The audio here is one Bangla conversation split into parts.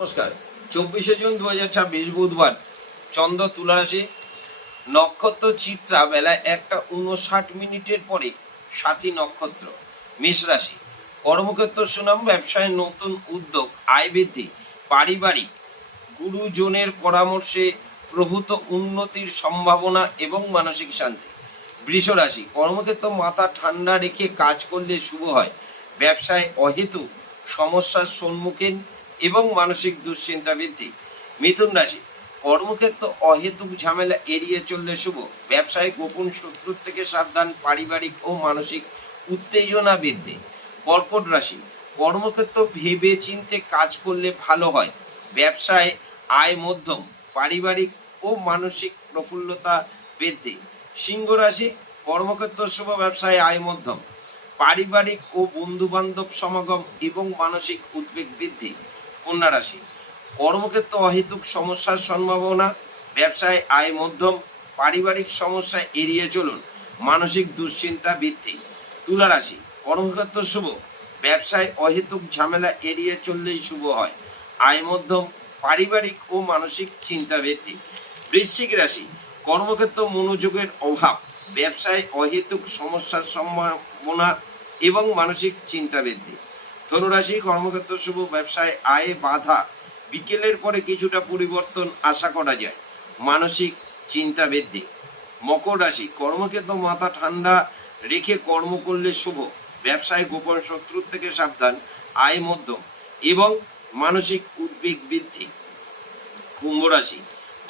নমস্কার। 24শে জুন 2026 বুধবার। চন্দ্র তুলা রাশি, নক্ষত্র চিত্রা বেলা 1:59 পরে সাথী নক্ষত্র। মেষ রাশি, কর্মক্ষেত্র সুনাম, ব্যবসায় নতুন উদ্যোগ, আয় বৃদ্ধি, পারিবারিক গুরুজনের পরামর্শে প্রভূত উন্নতির সম্ভাবনা এবং মানসিক শান্তি। বৃষ রাশি, কর্মক্ষেত্র মাথা ঠান্ডা রেখে কাজ করলে শুভ হয়। ব্যবসায় অহেতুক সমস্যার সম্মুখীন এবং মানসিক দুশ্চিন্তা বৃদ্ধি। মিথুন রাশি, কর্মক্ষেত্র অহেতুক ঝামেলা এড়িয়ে চললে শুভ। ব্যবসায় গোপন শত্রুর থেকে সাবধান, পারিবারিক ও মানসিক উত্তেজনা বৃদ্ধি। কর্কট রাশি, কর্মক্ষেত্র ভেবে চিন্তে কাজ করলে ভালো হয়। ব্যবসায় আয় মধ্যম, পারিবারিক ও মানসিক প্রফুল্লতা বৃদ্ধি। সিংহ রাশি, কর্মক্ষেত্র শুভ, ব্যবসায় আয় মধ্যম, পারিবারিক ও বন্ধু বান্ধব সমাগম এবং মানসিক উদ্বেগ বৃদ্ধি। কন্যা রাশি, কর্মক্ষেত্র অহেতুক সমস্যার সম্ভাবনা, ব্যবসায় আয় মধ্যম, পারিবারিক সমস্যা এড়িয়ে চলুন, মানসিক দুশ্চিন্তা বৃদ্ধি। তুলা রাশি, কর্মক্ষেত্র শুভ, ব্যবসায় অহেতুক ঝামেলা এড়িয়ে চললেই শুভ হয়। আয় মধ্যম, পারিবারিক ও মানসিক চিন্তা বৃদ্ধি। বৃশ্চিক রাশি, কর্মক্ষেত্র মনোযোগের অভাব, ব্যবসায় অহেতুক সমস্যার সম্ভাবনা এবং মানসিক চিন্তা বৃদ্ধি। ধনুরাশি, কর্মক্ষেত্র শুভ, ব্যবসায় আয়ে বাধা, বিকেলের পরে কিছুটা পরিবর্তন আশা করা যায়, মানসিক চিন্তা বৃদ্ধি। মকর রাশি, কর্মক্ষেত্র মাথা ঠান্ডা রেখে কর্ম করলে শুভ। ব্যবসায় গোপন শত্রুর থেকে সাবধান, আয় মধ্যম এবং মানসিক উদ্বেগ বৃদ্ধি। কুম্ভ রাশি,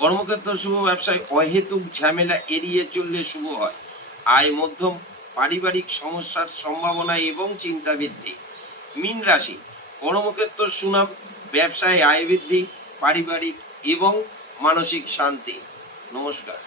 কর্মক্ষেত্র শুভ, ব্যবসায় অহেতুক ঝামেলা এড়িয়ে চললে শুভ হয়। আয় মধ্যম, পারিবারিক সমস্যার সম্ভাবনা এবং চিন্তা বৃদ্ধি। মীন রাশি, কর্মক্ষেত্র সুনাম, ব্যবসায় আয় বৃদ্ধি, পারিবারিক এবং মানসিক শান্তি। নমস্কার।